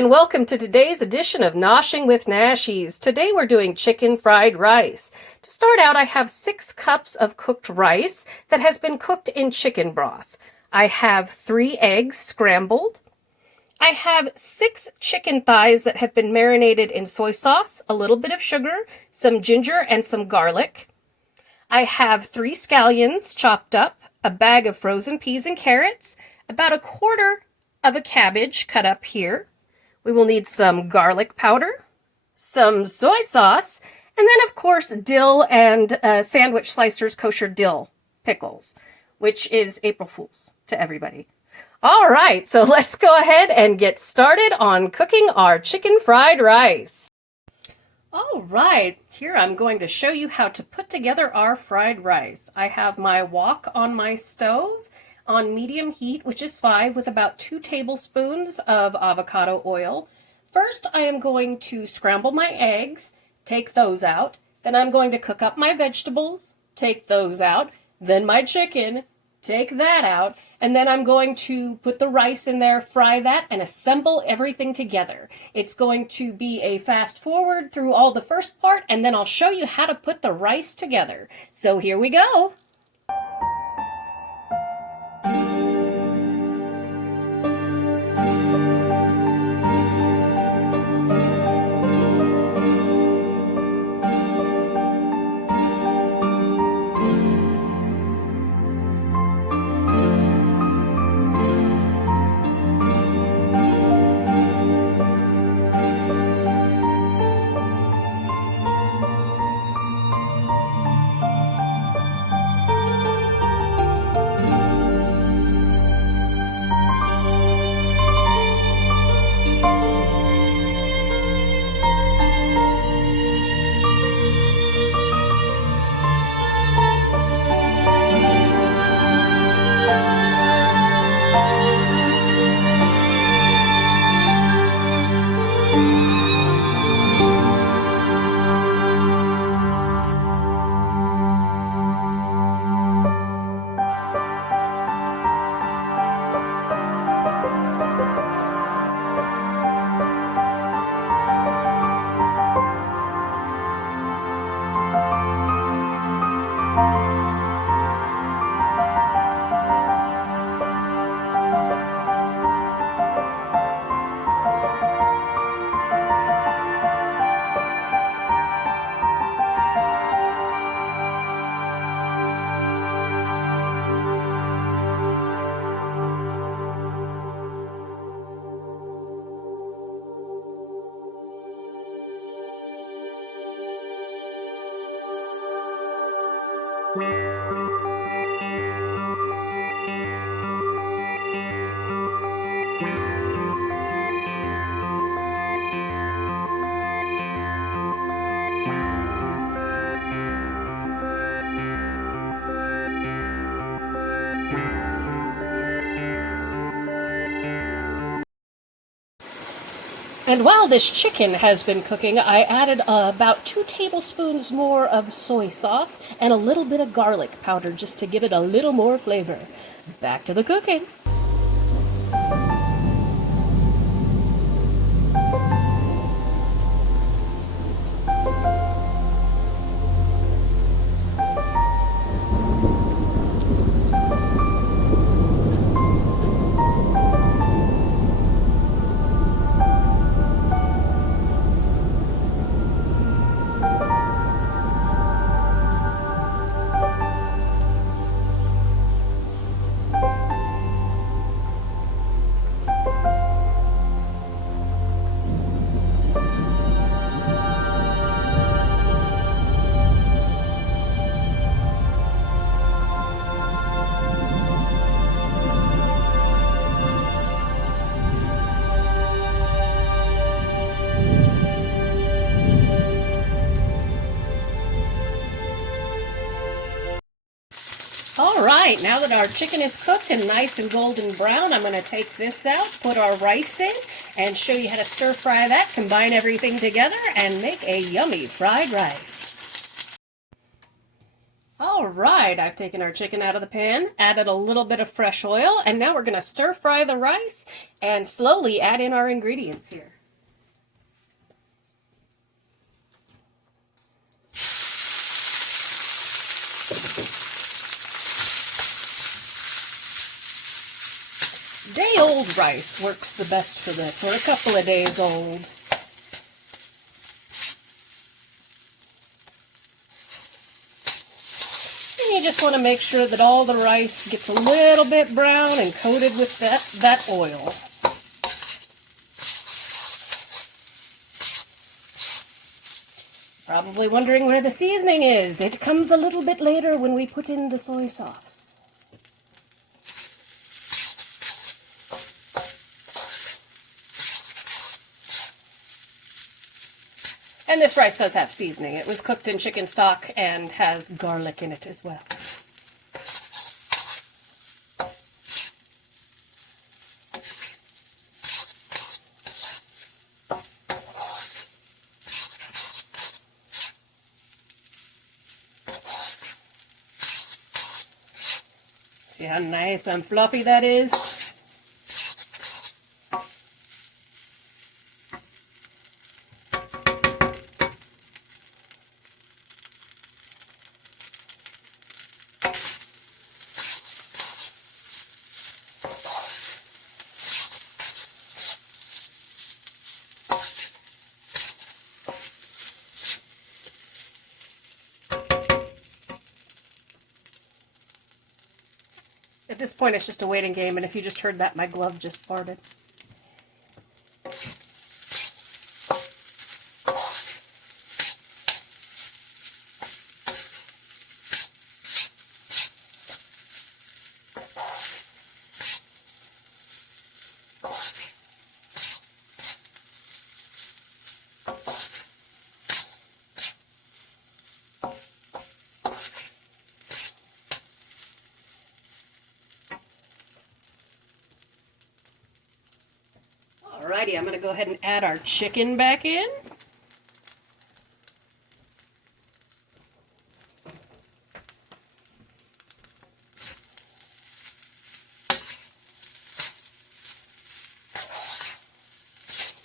and welcome to today's edition of Noshing with Nashies. Today we're doing chicken fried rice. To start out, I have 6 cups of cooked rice that has been cooked in chicken broth. I have 3 eggs scrambled. I have 6 chicken thighs that have been marinated in soy sauce, a little bit of sugar, some ginger, and some garlic. I have 3 scallions chopped up, a bag of frozen peas and carrots, about a quarter of a cabbage cut up here. We will need some garlic powder, some soy sauce, and then of course dill and sandwich slicers kosher dill pickles, which is April Fool's to everybody. All right, so let's go ahead and get started on cooking our chicken fried rice. All right, here I'm going to show you how to put together our fried rice. I have my wok on my stove on medium heat, which is 5, with about 2 tablespoons of avocado oil. First, I am going to scramble my eggs, take those out. Then I'm going to cook up my vegetables, take those out. Then my chicken, take that out. And then I'm going to put the rice in there, fry that, and assemble everything together. It's going to be a fast forward through all the first part, and then I'll show you how to put the rice together. So here we go. And while this chicken has been cooking, I added about 2 tablespoons more of soy sauce and a little bit of garlic powder just to give it a little more flavor. Back to the cooking. All right, now that our chicken is cooked and nice and golden brown, I'm going to take this out, put our rice in, and show you how to stir fry that, combine everything together, and make a yummy fried rice. All right, I've taken our chicken out of the pan, added a little bit of fresh oil, and now we're going to stir fry the rice and slowly add in our ingredients here. Day-old rice works the best for this, or a couple of days old. And you just want to make sure that all the rice gets a little bit brown and coated with that oil. Probably wondering where the seasoning is. It comes a little bit later when we put in the soy sauce. And this rice does have seasoning. It was cooked in chicken stock and has garlic in it as well. See how nice and fluffy that is? At this point, it's just a waiting game, and if you just heard that, my glove just farted. Alrighty, I'm going to go ahead and add our chicken back in.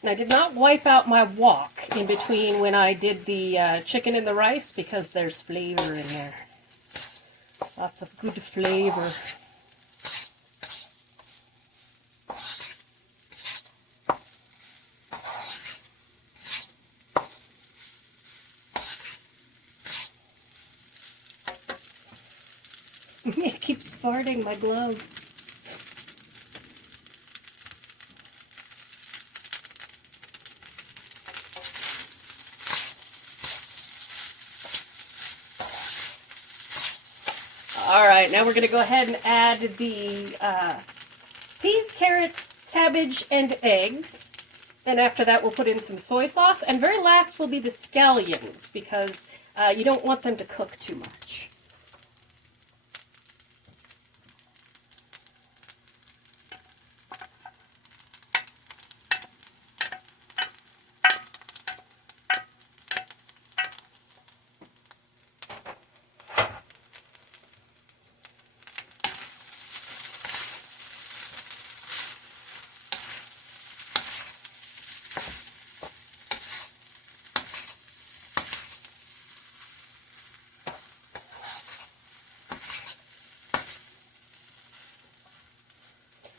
And I did not wipe out my wok in between when I did the chicken and the rice because there's flavor in there. Lots of good flavor. It keeps farting my glove. Alright, now we're going to go ahead and add the peas, carrots, cabbage, and eggs. And after that we'll put in some soy sauce. And very last will be the scallions because you don't want them to cook too much.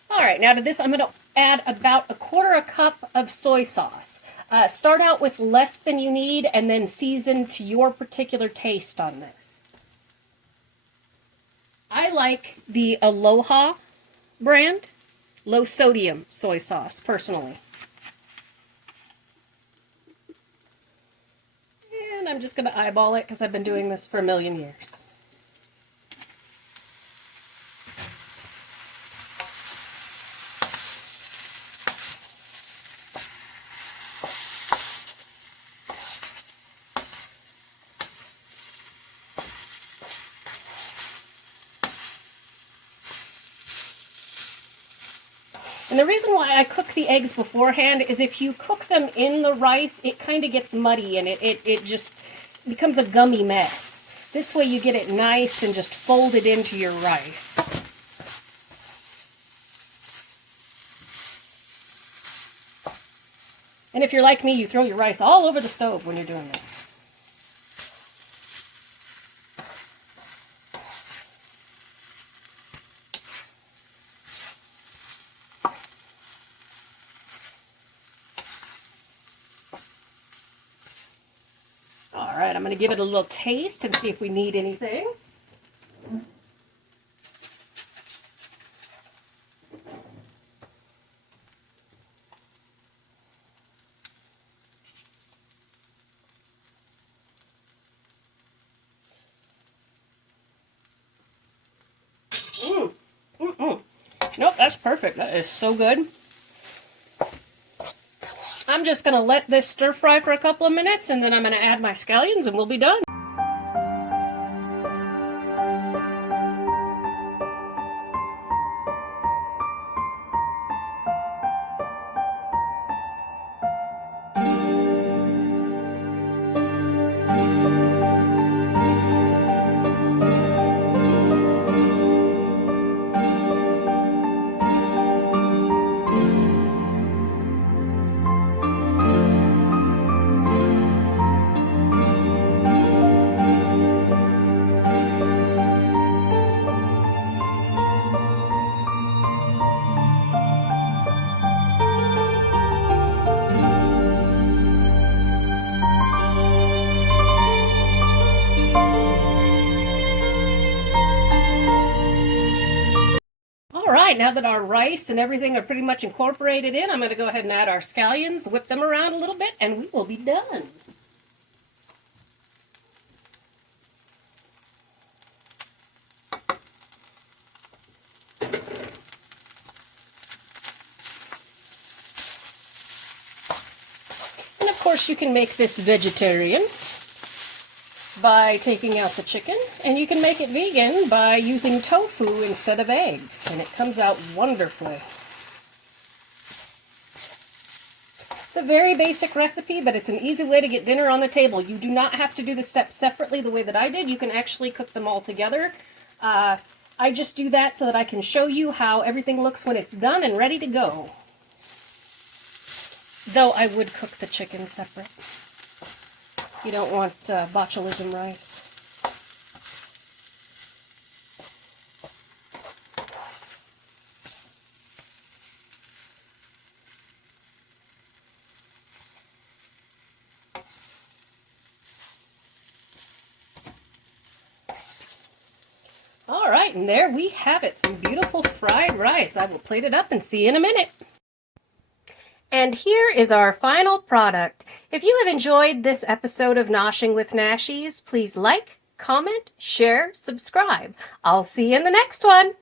Alright, now to this I'm going to add about 1/4 cup of soy sauce. Start out with less than you need and then season to your particular taste on this. I like the Aloha brand, low sodium soy sauce, personally. And I'm just going to eyeball it because I've been doing this for a million years. And the reason why I cook the eggs beforehand is if you cook them in the rice, it kind of gets muddy and it just becomes a gummy mess. This way you get it nice and just folded into your rice. And if you're like me, you throw your rice all over the stove when you're doing this. All right, I'm going to give it a little taste and see if we need anything. Nope, that's perfect. That is so good. I'm just going to let this stir fry for a couple of minutes, and then I'm going to add my scallions and we'll be done. All right, now that our rice and everything are pretty much incorporated in, I'm going to go ahead and add our scallions, whip them around a little bit, and we will be done. And of course, you can make this vegetarian by taking out the chicken, and you can make it vegan by using tofu instead of eggs, and it comes out wonderfully. It's a very basic recipe, but it's an easy way to get dinner on the table. You do not have to do the steps separately the way that I did. You can actually cook them all together. I just do that so that I can show you how everything looks when it's done and ready to go. Though I would cook the chicken separate. You don't want botulism rice. All right, and there we have it, some beautiful fried rice. I will plate it up and see you in a minute. And here is our final product. If you have enjoyed this episode of Noshing with Nashies, please like, comment, share, subscribe. I'll see you in the next one.